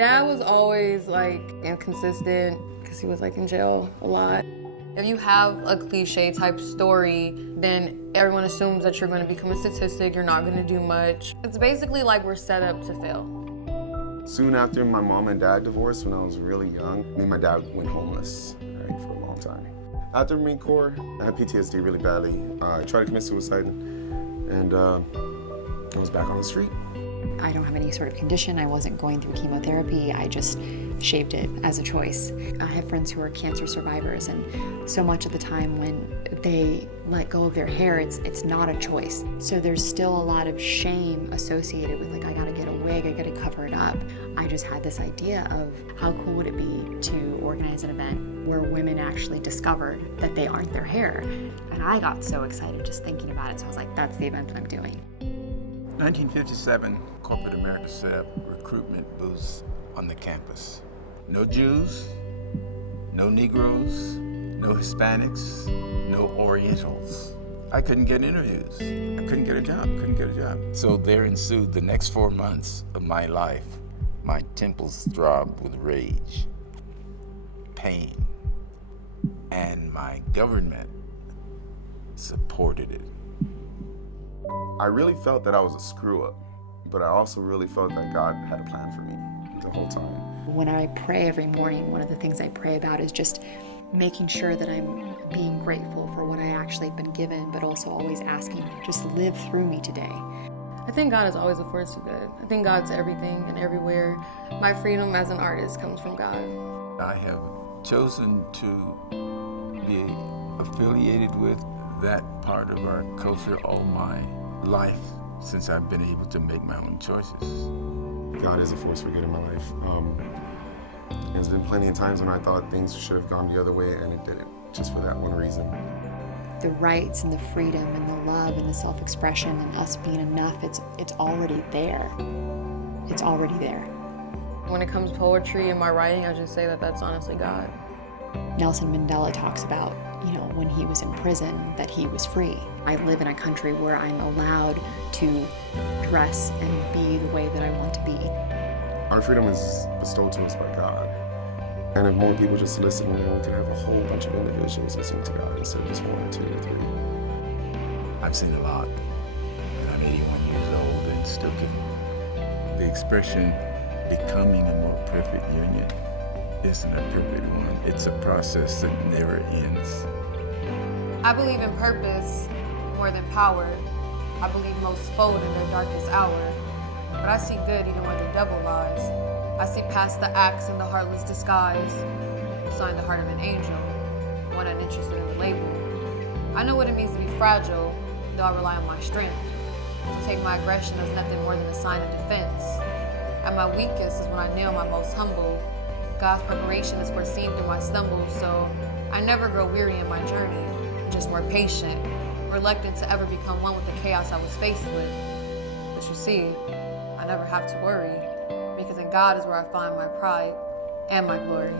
dad was always like inconsistent because he was like in jail a lot. If you have a cliche type story, then everyone assumes that you're going to become a statistic, you're not going to do much. It's basically like we're set up to fail. Soon after my mom and dad divorced when I was really young, me and my dad went homeless, right, for a long time. After Marine Corps, I had PTSD really badly. I tried to commit suicide and I was back on the street. I don't have any sort of condition. I wasn't going through chemotherapy. I just shaved it as a choice. I have friends who are cancer survivors, and so much of the time when they let go of their hair, it's not a choice. So there's still a lot of shame associated with like, I gotta get a wig, I gotta cover it up. I just had this idea of how cool would it be to organize an event where women actually discovered that they aren't their hair. And I got so excited just thinking about it. So I was like, that's the event that I'm doing. 1957, corporate America set up recruitment booths on the campus. No Jews, no Negroes, no Hispanics, no Orientals. I couldn't get interviews. I couldn't get a job. So there ensued the next 4 months of my life. My temples throbbed with rage, pain, and my government supported it. I really felt that I was a screw up, but I also really felt that God had a plan for me the whole time. When I pray every morning, one of the things I pray about is just making sure that I'm being grateful for what I actually have been given, but also always asking, just live through me today. I think God is always a force for good. I think God's everything and everywhere. My freedom as an artist comes from God. I have chosen to be affiliated with that part of our culture all my life since I've been able to make my own choices. God is a force for good in my life. There's been plenty of times when I thought things should have gone the other way and it didn't, just for that one reason. The rights and the freedom and the love and the self-expression and us being enough, it's already there. It's already there. When it comes to poetry and my writing, I just say that that's honestly God. Nelson Mandela talks about, when he was in prison, that he was free. I live in a country where I'm allowed to dress and be the way that I want to be. Our freedom is bestowed to us by God. And if more people just listen, then we could have a whole bunch of individuals listening to God instead of just 1 or 2 or 3. I've seen a lot, and I'm 81 years old and still kicking. The expression, becoming a more perfect union, isn't a perfect one. It's a process that never ends. I believe in purpose more than power. I believe most fold in their darkest hour. But I see good even where the devil lies. I see past the acts and the heartless disguise. Sign the heart of an angel, one uninterested in the label. I know what it means to be fragile, though I rely on my strength. To take my aggression as nothing more than a sign of defense. At my weakest is when I kneel my most humble. God's preparation is foreseen through my stumbles, so I never grow weary in my journey, just more patient, reluctant to ever become one with the chaos I was faced with. But you see, I never have to worry, because in God is where I find my pride and my glory.